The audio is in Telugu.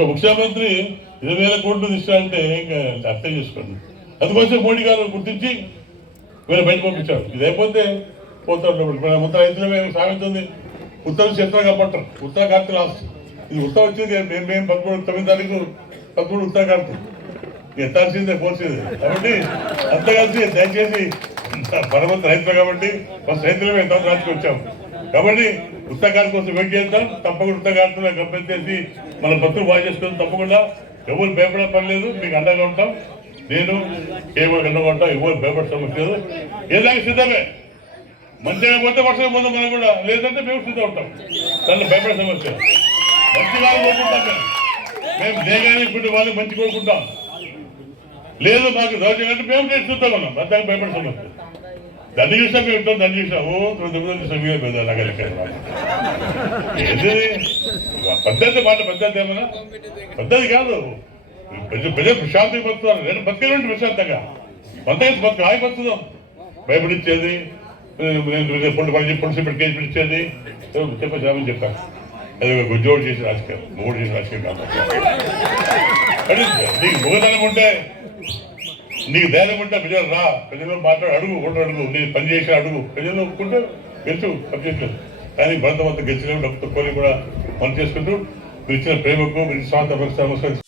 ఒక ముఖ్యమంత్రి 20,000 కోట్లు ఇస్తారంటే ఇంకా అర్థం చేసుకోండి. అందుకోసం మోడీ గారు గుర్తించి వీళ్ళు బయట పంపించారు. ఇది అయిపోతే పోతాడు. మొత్తం రైతులమే సాగుతుంది. ఉత్తరం చిత్రం కప్పంటారు. ఉత్తరాఖండ్ లాస్ట్ ఇది ఉత్తరం వచ్చింది. మేము 9 తారీఖు 13 ఉత్తరాఖండ్ ఎత్తాల్సిందే పోల్సింది. కాబట్టి అంత కలిసి దయచేసి పరమంత రైతులు కాబట్టి ఫస్ట్ రైతులమే ఎంత రాజుకు వచ్చాము. కాబట్టి ఉత్తరాఖండ్ కోసం వెయిట్ చేద్దాం. తప్పకుండా ఉత్తరాఖండ్లో కంపెనీ చేసి మన బతులు బాగా చేసుకుందాం. తప్పకుండా ఎవరు భయపడే పని లేదు. మీకు అండగా ఉంటాం. నేను కేవలం అండగా ఉంటాం. ఎవరు భయపడే సమస్య లేదు. ఏదైనా సిద్ధమే. మంచిగా పోతే వర్షం పోతాం. మనం కూడా లేదంటే మేము సిద్ధం ఉంటాం. దాంట్లో భయపడే సమస్య మంచిగా కోరుకుంటాం. మేము దేగానే ఇప్పుడు వాళ్ళు మంచి కోరుకుంటాం. లేదు మాకు దౌర్జన్యం అంటే మేము నేర్చుకుంటాం. మనం దానికి భయపడే సమస్య దాన్ని చూసాం. మేము ఉంటాం. దాన్ని చూసాం. పద్ధతి మాట పద్ధతి ఏమన్నా పద్ధతి కాదు. ప్రజలు ప్రశాంతంగా బతుకుతారు. నేను బతికేటువంటి ప్రశాంతంగా కొంతగా బతుకు హాయి బతుకుదాం. భయపడిచ్చేది పొలిసి కేసు పెట్టించేది చెప్పని చెప్పాను. అది ఒక గుజ్జోడు చేసిన రాజకీయం, మూడు చేసిన రాజకీయం కాదు. నీకు మొగతనం ఉంటే, నీకు ధైర్యం ఉంటే ప్రజలు రా, ప్రజలు మాట్లాడి అడుగు, ఓటర్ అడుగు, నేను పని చేసి అడుగు, ప్రజలు ఒప్పుకుంటే గెలుచు సబ్జెక్టులు. కానీ భరత మొత్తం గెలిచిన డబ్బు తక్కువ కూడా పని చేసుకుంటూ మీరు ఇచ్చిన ప్రేమకు మీరు స్వార్థ నమస్కారం